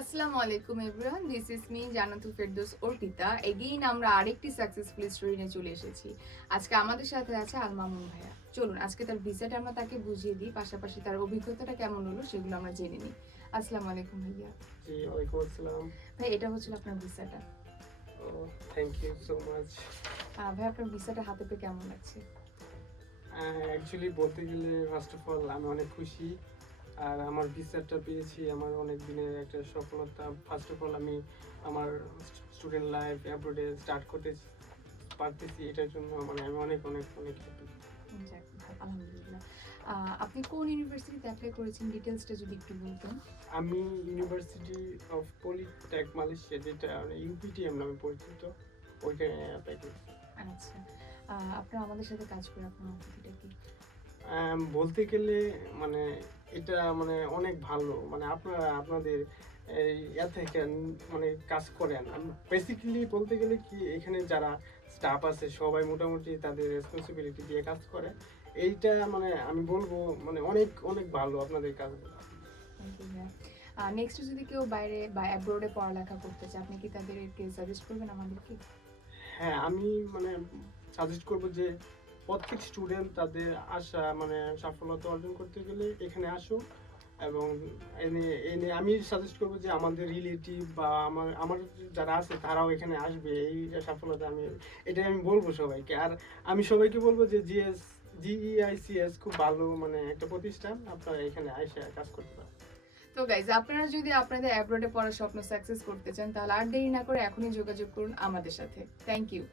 আসসালামু আলাইকুম everyone, this is me Jannatul Ferdous Arpita. Again আমরা আরেকটি সাকসেসফুল স্টোরি নিয়ে চলে এসেছি। আজকে আমাদের সাথে আছে আল মামুন ভাইয়া। চলুন আজকে তার ভিসাটা আমরা তাকে বুঝিয়ে দিই, পাশাপাশি তার অভিজ্ঞতাটা কেমন হলো সেগুলো আমরা জেনে নিই। আসসালামু আলাইকুম ভাইয়া। জি, ওয়ালাইকুম আসসালাম। ভাই, এটা হচ্ছিল আপনার ভিসাটা। ও, থ্যাংক ইউ সো মাচ। ভাই, আপনার ভিসাটা হাতে পেয়ে কেমন লাগছে? অ্যাকচুয়ালি বলতে গেলে ফার্স্ট অফ অল আমি অনেক খুশি। আর আমার ভিসাটা পেয়েছি আমার অনেক দিনের একটা সফলতা। ফার্স্ট অফ অল আমি আমার স্টুডেন্ট লাইফ অ্যাব্রোডে স্টার্ট করতে পারতেছি, এটার জন্য মানে আমি অনেক অনেক অনেক হ্যাপি। যাক, আলহামদুলিল্লাহ। আপনি কোন ইউনিভার্সিটিতে অ্যাপ্লাই করেছেন, ডিটেলসটা যদি একটু বলতেন। আমি ইউনিভার্সিটি অফ পলিটেক মালয়েশিয়া, যেটা ইউপিটিএম নামে পরিচিত, ওইখানে অ্যাপ্লাই করেছি। আচ্ছা, আপনার আমাদের সাথে কাজ করে আপনার অনুভূতিটা কি? বলতে গেলে মানে এটা মানে অনেক ভালো, মানে আপনারা আপনাদের এই থেকে মানে কাজ করেন। বেসিক্যালি বলতে গেলে কি, এখানে যারা স্টাফ আছে সবাই মোটামুটি তাদের রেসপন্সিবিলিটি দিয়ে কাজ করে। এইটা মানে আমি বলবো মানে অনেক অনেক ভালো আপনাদের কাজগুলো। নেক্সট যদি কেউ বাইরে বা অ্যাব্রোডে পড়ালেখা করতে চায়, আপনি কি তাদেরকে সাজেস্ট করবেন আমাদেরকে? হ্যাঁ, আমি মানে সাজেস্ট করবো যে প্রত্যেক স্টুডেন্ট তাদের আশা মানে সফলতা অর্জন করতে গেলে এখানে আসুক। এবং এনে এনে আমি সাজেস্ট করবো যে আমাদের রিলেটিভ বা আমার আমার যারা আছে তারাও এখানে আসবে, এই সফলতা আমি এটাই আমি বলবো সবাইকে। আর আমি সবাইকে বলবো যে জিইআইসিএস খুব ভালো মানে একটা প্রতিষ্ঠান, আপনারা এখানে এসে কাজ করতে পারেন। তো গাইজ, আপনারা যদি আপনাদের অ্যাব্রোডে পড়ার স্বপ্ন সাকসেস করতে চান, তাহলে আর দেরি না করে এখনই যোগাযোগ করুন আমাদের সাথে। Thank you.